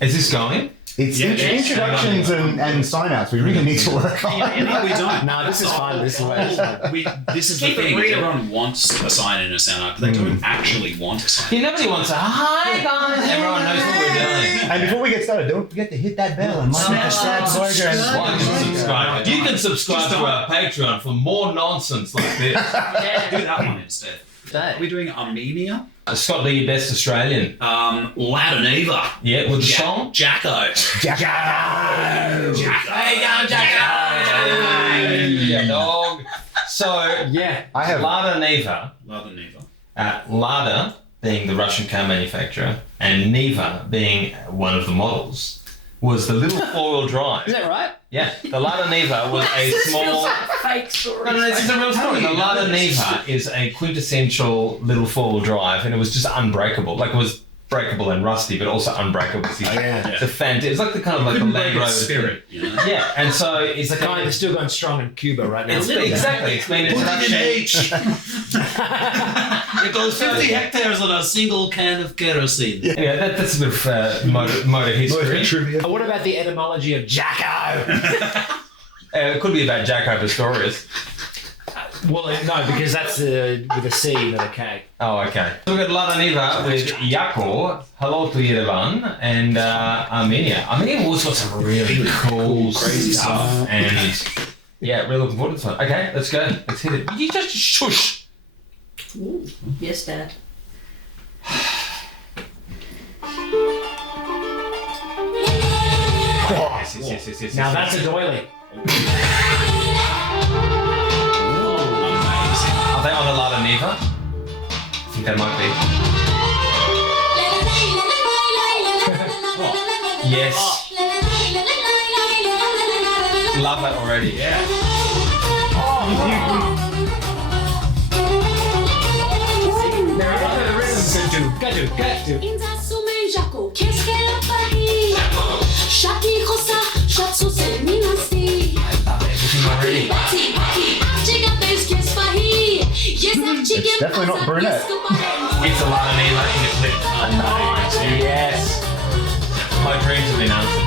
Is this going? It's introductions and sign-outs we really need to work on. No, we don't. No, this is fun. This is This is the thing. Everyone wants a sign in a sound out, but they don't actually want a sign. Nobody wants a hi guys. Everyone knows what we're doing. And before we get started, don't forget to hit that bell and subscribe. You can subscribe to our Patreon for more nonsense like this. Do that one instead. We're doing Armenia. Scott Lee, your best Australian. Ladaniva. Yeah, with the song? Jako. Jako. Hey, go, Jako! Yeah, dog. So, Yeah. I have Ladaniva. Lada being the Russian car manufacturer and Niva being one of the models was the little four-wheel drive. Is that right? Yeah, the Ladaniva was a small... Fake story. No, this is a real story. The Ladaniva is a quintessential little four-wheel drive, and it was just unbreakable. Like, it was breakable and rusty, but also unbreakable. It's like the kind of like the Land Rover spirit, you know? Yeah, and so it's It's kind of still going strong in Cuba right now. Exactly. It's been It goes 50 hectares on a single can of kerosene. Anyway, that's a bit of motor history. trivia. What about the etymology of Jako? It could be about Jako Pistorius. Well, no, because that's with a C, not a K. Oh, okay. So we've got Ladaniva with Jako, Hello to Yerevan, and Armenia. Armenia also got some really cool, crazy stuff. And yeah, really looking forward to this one. Okay, let's go. Let's hit it. You just shush. Ooh. Yes, Dad. Yes. Now that's a doily. Are they on a Ladaniva? I think they might be. Yes. Love that already. Yeah. Already. It's definitely not brunette. It's a Ladaniva in a clip. Yes. My dreams have been answered.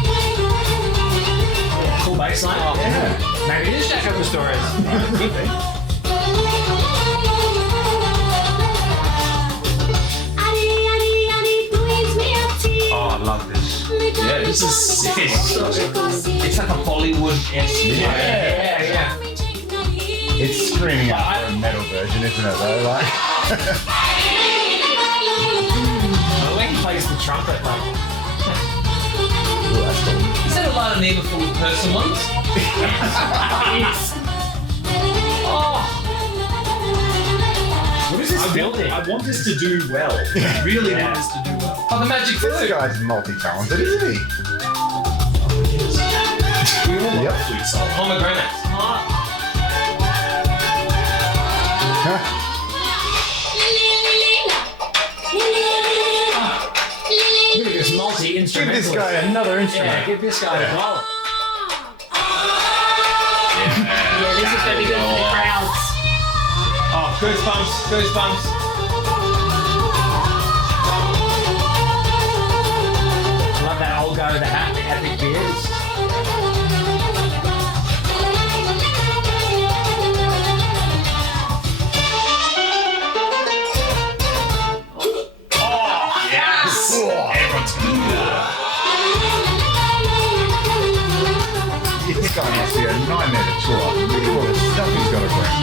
Cool baseline. Yeah. Maybe it is Jako Pistorius. Could be. Oh, I love this. Yeah, this is sick. It's like a Bollywood-esque. Yeah. It's screaming out for a metal version, isn't it, though? Like... The way he plays the trumpet, like... Is that a Ladaniva full of persimmons? What is this building? I want this to do well. I really want this to do well. Oh, the magic This flute. guy's multi-talented, isn't he? Yep. Pomegranates. Look at this multi-instrumental. Give this guy another instrument. Yeah, give this guy a ball. Yeah, this is going to be good for the crowds. Oh, goosebumps. Love that old guy with the hat, the epic beers. This guy must be a nightmare to tour. Look at all the stuff he's got to bring.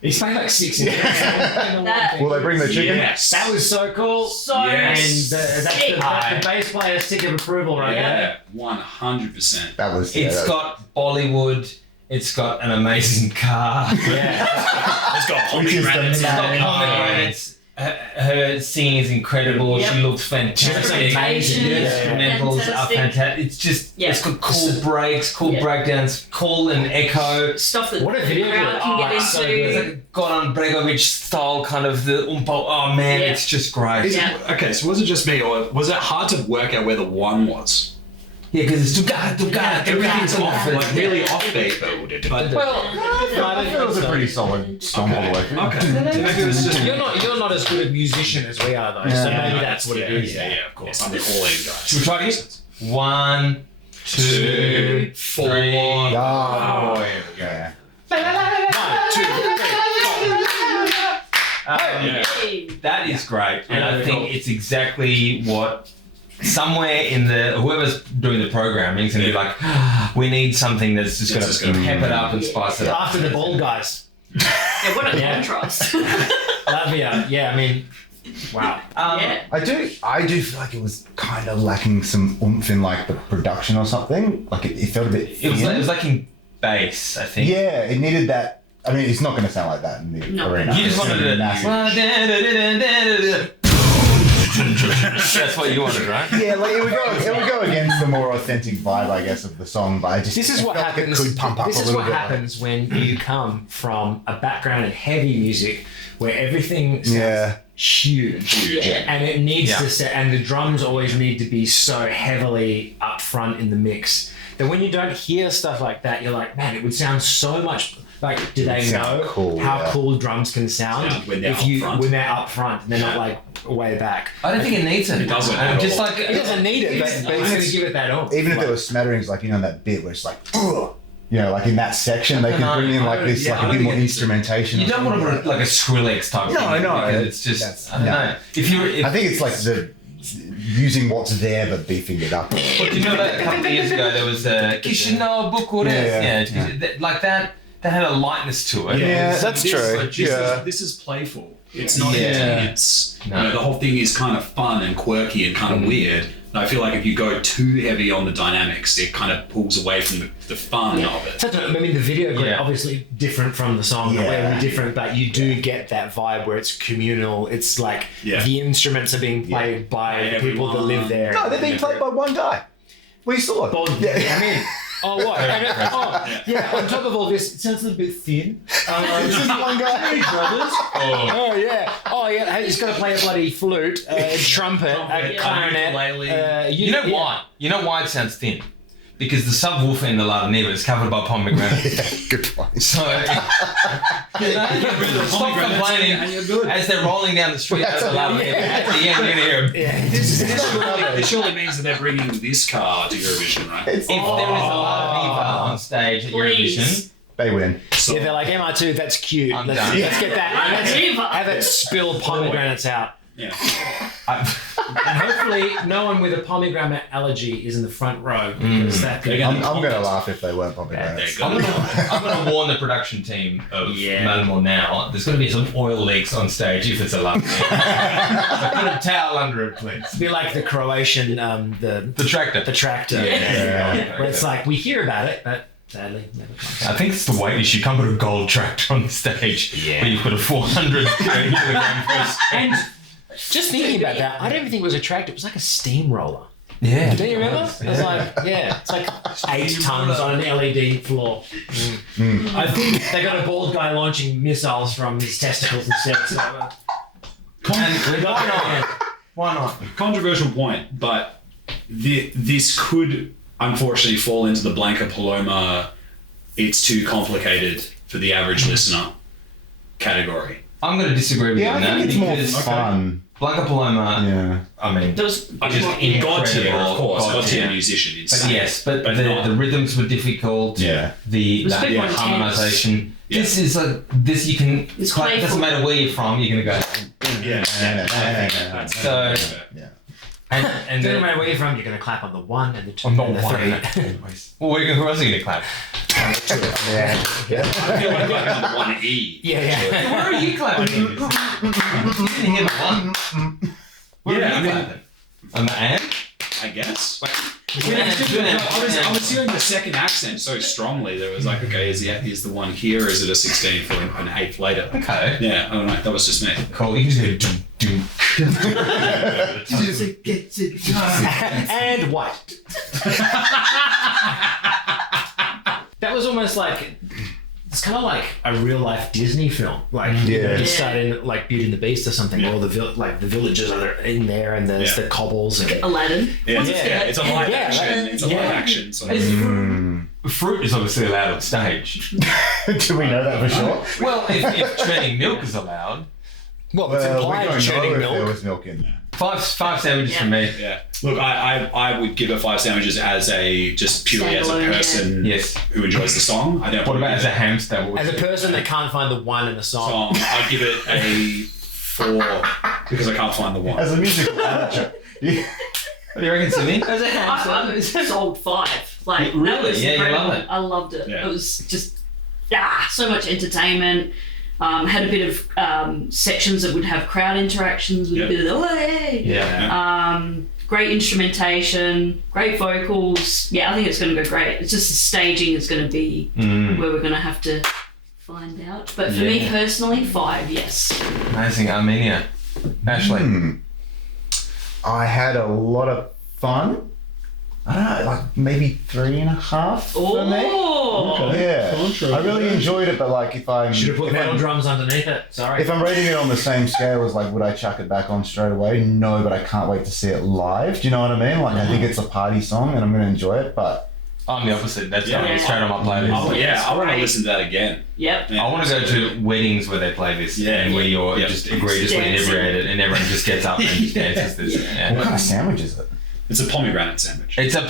He's playing like 6 inches. Will they bring the chicken? Yes. That was so cool. Yes. And that's the bass player's tick of approval right there. Yeah, 100%. That was... It's got Bollywood. It's got an amazing car. Yeah. It's got Which is the pomegranates. It's got name. pomegranates. Her singing is incredible. Yep. She looks fantastic. Amazing. The Yeah. instrumentals are fantastic. It's just, Yeah. it's got cool breaks, cool Yeah. breakdowns, cool and echo. Stuff that What a the video crowd clip. can get Oh, into. so It's like a Goran Bregovic style kind of the umpo. Oh man, Yeah. it's just great. Is Yeah. it, okay, so was it just me, or was it hard to work out where the one was? Yeah, because it's Everything's off, and like really offbeat, but I thought it was a pretty solid song all the way through. okay. Maybe it was just You're not as good a musician as we are though, so maybe that's what it is. Yeah, of course. I'm the all-in guy. Should we try it again? 1, 2, 4. 3. Oh, Here we go. yeah. 1, 2, 3. Hey. That is great, and Yeah, I very think cool. it's exactly what somewhere in the whoever's doing the programming is going to be like, we need something that's just It's just going to gonna- pep it up and spice it up. After the bald guys. Yeah, what a Yeah. contrast. Latvia, yeah, I mean, wow. Yeah. I do feel like it was kind of lacking some oomph in like the production or something. Like it felt a bit It thin. was like in bass, I think. Yeah, it needed that. I mean, it's not going to sound like that in the No. arena. You just It's wanted gonna be to. massive. That's what you wanted, right? Yeah, like it would go against the more authentic vibe, I guess, of the song. But I just This is I what felt like happens. It could pump up This a is little what bit. happens when you come from a background in heavy music, where everything sounds Yeah. huge, and it needs Yeah. to set, and the drums always need to be so heavily up front in the mix that when you don't hear stuff like that, you're like, man, it would sound so much. Like, do they Sound know cool, how yeah. cool drums can sound when they're up front. when they're up front and they're not like way back? I don't think it needs it. It doesn't at Just all. like It doesn't need it, but it's going to give it that on. Even if there was smatterings, like that bit where it's like, ugh, like in that section, they can bring in like this, Yeah, like I a bit don't more think it's- instrumentation. You or don't want to something. put like a Skrillex type No, thing. no, because it's just, that's- I don't no. know. If I think it's like the using what's there but beefing it up. Well, do you know that a couple of years ago there was a Kishino Bukures? Yeah. Like that had a lightness to it. Yeah, so that's this- true. This, Yeah. this is playful. It's not Yeah. intense. No. The whole thing is kind of fun and quirky and kind of weird. And I feel like if you go too heavy on the dynamics, it kind of pulls away from the fun of it. I mean, the video Yeah. obviously different from the song, Yeah. completely different, but you do get that vibe where it's communal. It's like Yeah. the instruments are being played by By the people that everyone. live there. No, they're being played by one guy. We saw it. Well, Yeah. I mean, oh what? Yeah. On top of all this, it sounds a little bit thin. It's just one guy. brothers. Oh yeah. Hey, he's got to play a bloody flute, a trumpet, a clarinet. ukulele. You know why? You know why it sounds thin? Because the subwoofer in the Ladaniva is covered by pomegranates. Good point. So, stop complaining and you're good. as they're rolling down the street out of the Ladaniva. At the end, you're going to hear them. Yeah. This surely means that they're bringing this car to Eurovision, right? It's, If there is a Ladaniva on stage at Please. Eurovision, they win. So, Yeah, they're like MR2. That's cute. I'm Let's done. get that. Let's Ladaniva. have it spill pomegranates out. yeah. And hopefully, no one with a pomegranate allergy is in the front row because that could. They're I'm going to laugh if they weren't popping There you around. go. I'm going to warn the production team of Yeah. Malamore now. There's going to be some oil leaks on stage if it's a Ladaniva. So put a towel under it, please. Be like the Croatian, The tractor. the tractor. Yeah. Where it's like we hear about it, but sadly never comes. I think it's the weight issue. You can't put a gold tractor on the stage where you put a 400 kilogram person. And just thinking about that, I don't even think it was a tractor. It was like a steamroller. Yeah. Do you remember? It was like, it's like 8 tons on an LED floor. I think they got a bald guy launching missiles from his testicles instead. So, Why not? Why not? Controversial point, but this could unfortunately fall into the Blanca Paloma, it's too complicated for the average listener category. I'm going to disagree with you Yeah, on I that think it's more because fun. Blanca Paloma, Yeah. I mean, Those just In God tier, incredible. of course. God God tier tier. musician. But Insane. yes, but But not- the rhythms were difficult. Yeah. The was a bit more intense. harmonization. Yeah. This is this you can. It's Doesn't playful. matter where you're from, you're gonna go. Yeah. So and doesn't then matter where you're from, you're going to clap on the 1 and the 2 I'm not and the one. 3. Well, who else are you gonna clap? Yeah. I feel like I'm on one E. Yeah. Where are you clapping? You didn't hear the one. Where Yeah, are I you mean- clapping? On the and? I guess. Yeah. I was hearing the second accent so strongly that it was like, okay, is the one here? Is it a 16th or an eighth later? Okay. Yeah, I don't know. That was just me. Cool. You can just go doom And what? That was almost like it's kind of like a real life Disney film. Like Yeah. you start in like Beauty and the Beast or something. All the the villages are in there, and there's the cobbles and Aladdin. Yeah, Yeah. it's a live Yeah, action. It's a live action. So Fruit is obviously allowed on stage. Do we know that for sure? Well, if churning milk is allowed, well, it's Well, we implied don't churning know if there milk. was milk in there. five sandwiches for me. yeah. Look, I would give her 5 sandwiches as a just purely as a Standalone, person Yes. who enjoys the song. I think I'd What probably about as give a it hamster? What would As a you- person that can't find the one in a song. I'd give it a 4 because I can't find the one. As a musical amateur. Yeah. What do you reckon, Simi? As a I'm sold 5. Like, Really? that was Yeah, you incredible. love it. I loved it. Yeah. It was just, so much entertainment. Had a bit of sections that would have crowd interactions with a bit of the, hey! Yeah. Great instrumentation, great vocals. Yeah, I think it's going to go great. It's just the staging is going to be where we're going to have to find out. But for me Yeah. personally, 5, yes. Amazing. Armenia. Ashley. I had a lot of fun. I don't know, like maybe 3.5 for me. Oh! Yeah, I really enjoyed it, but like if I'm Should have put metal drums underneath it. Sorry. if I'm rating it on the same scale as like would I chuck it back on straight away? No, but I can't wait to see it live. Do you know what I mean? Like I think it's a party song and I'm gonna enjoy it, but I'm the opposite. That's Yeah. going straight on my playlist. Oh, yeah, I want to Right. listen to that again. Yep. Yeah, I want to go to weddings where they play this, and where you're Yeah. just egregiously Dancing. inebriated, and everyone just gets up and just dances this. what Yeah. kind of sandwich is it? It's a pomegranate sandwich. It's a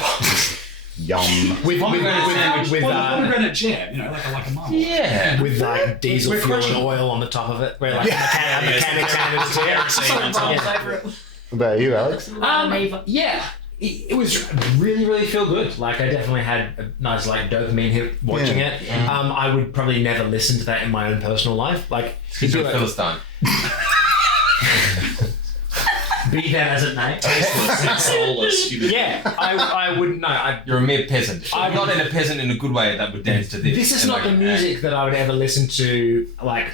Yum. pomegranate sandwich. with pomegranate jam, like a marble. Yeah. with like diesel We're fuel and crushing- oil on the top of it, where like Yeah, mechanics handed it kerosene on top. Over it. What about you, Alex? Ladaniva. Yeah, it was really, really feel good. Like I definitely had a nice like dopamine hit watching Yeah. it. I would probably never listen to that in my own personal life. Like It's a Philistine. be that as it may. Soulless human. Yeah, I wouldn't know. You're a mere peasant. I'm not in a peasant in a good way that would dance to this. This is And not like, the music that I would ever listen to, like,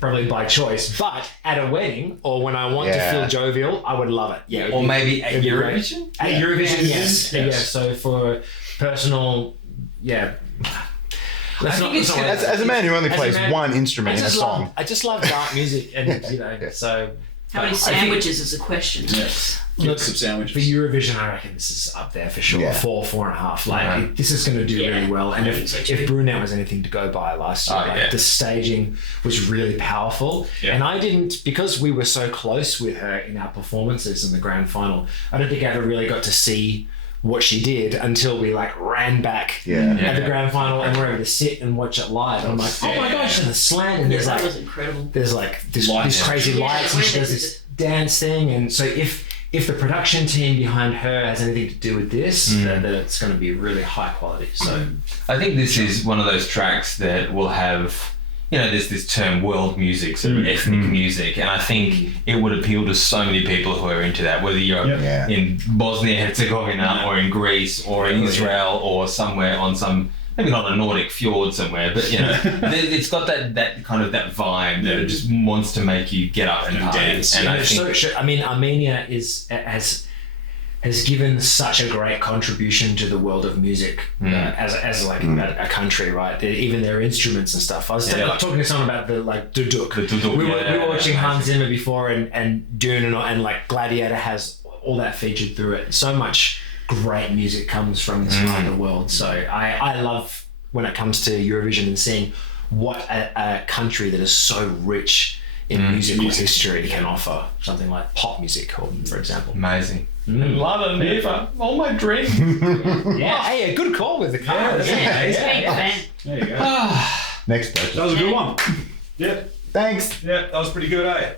probably by choice. But at a wedding or when I want Yeah. to feel jovial, I would love it. Yeah. Or maybe at it'd be great. Eurovision? At Eurovision, yes. Yes. Yeah, so for personal, yeah. Let's think it's gonna- As a man who only As a plays man- one instrument in a song. I just love dark music, and you know, so. How many I think- sandwiches is a question? Yes. Look, Some For sandwiches. Eurovision, I reckon this is up there for sure. Yeah. 4.5. Like Yeah. this is going to do Yeah. really well. And I think so too. if Brunette was anything to go by last year, Oh, like yeah. the staging was really powerful. Yeah. And I didn't, because we were so close with her in our performances in the grand final. I don't think I ever really got to see what she did until we like ran back Yeah. at the grand final and were able to sit and watch it live. And I'm like, oh my Yeah. gosh! And the slant and there's that like was incredible. there's like this Lights. these crazy Yeah, lights and where she they does did this dance thing, and so if the production team behind her has anything to do with this, then it's going to be really high quality. So I think this is one of those tracks that will have, you know, there's this term world music, sort of ethnic music, and I think it would appeal to so many people who are into that, whether you're Yeah. in Bosnia Herzegovina or in Greece or in Israel or somewhere on some, maybe not a Nordic fjord somewhere, but you know, it's got that kind of that vibe that it just wants to make you get up and And party. dance, And yeah. I it's think so, I mean, Armenia has given such a great contribution to the world of music as like a country, right? Even their instruments and stuff. I was talking to someone about the like duduk. The duduk, we yeah, were watching yeah. Hans Zimmer before, and Dune and like Gladiator has all that featured through it. So much great music comes from this part of the world. So I love when it comes to Eurovision and seeing what a country that is so rich in musical history can offer. Something like pop music, for example. amazing. Ladaniva, all my dreams. Yeah, hey, a good call with the car. Big fan. There you go. Next question. That was a good one. Yeah. Thanks. Yeah, that was pretty good, eh?